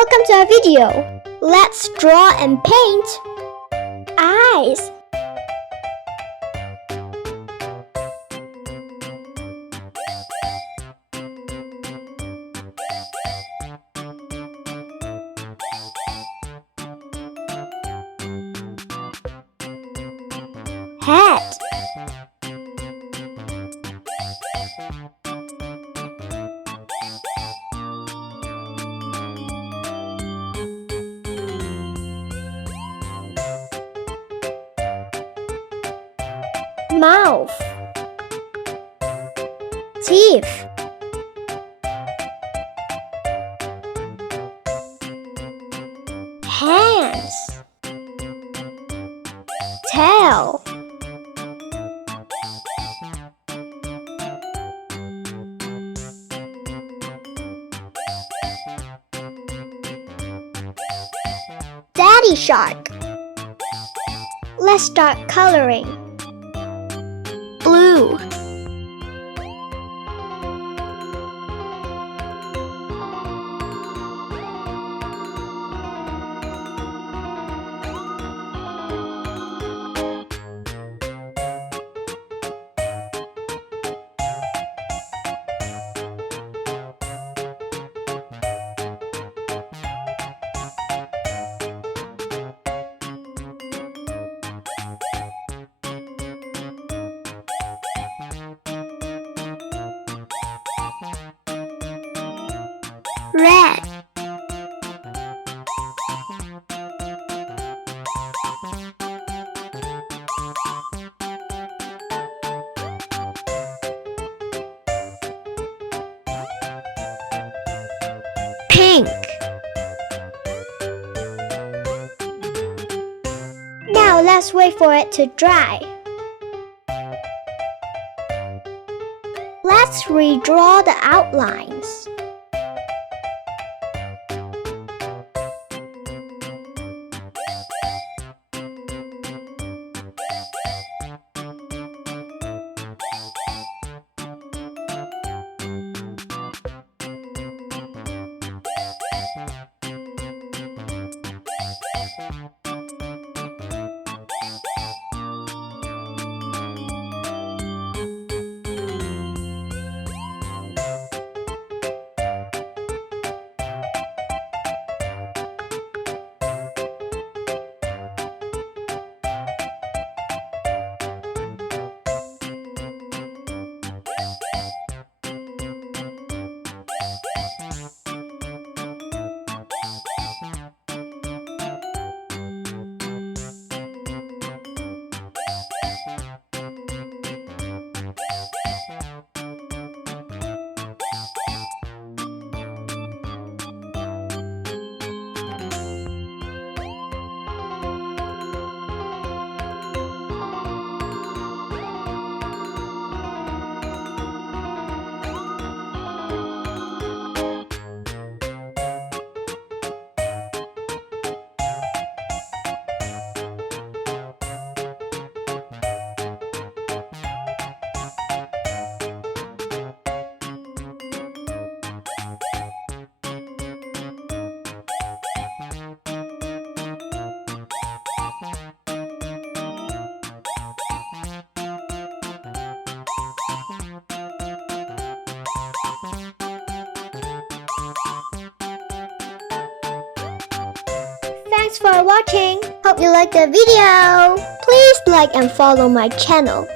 Welcome to our video. Let's draw and paint eyes. Head. Mouth. Teeth. Hands. Tail. Daddy shark. Let's start coloring. Blue. Red. Pink. Now let's wait for it to dry. Let's redraw the outlines. Thanks for watching. Hope you liked the video. Please like and follow my channel.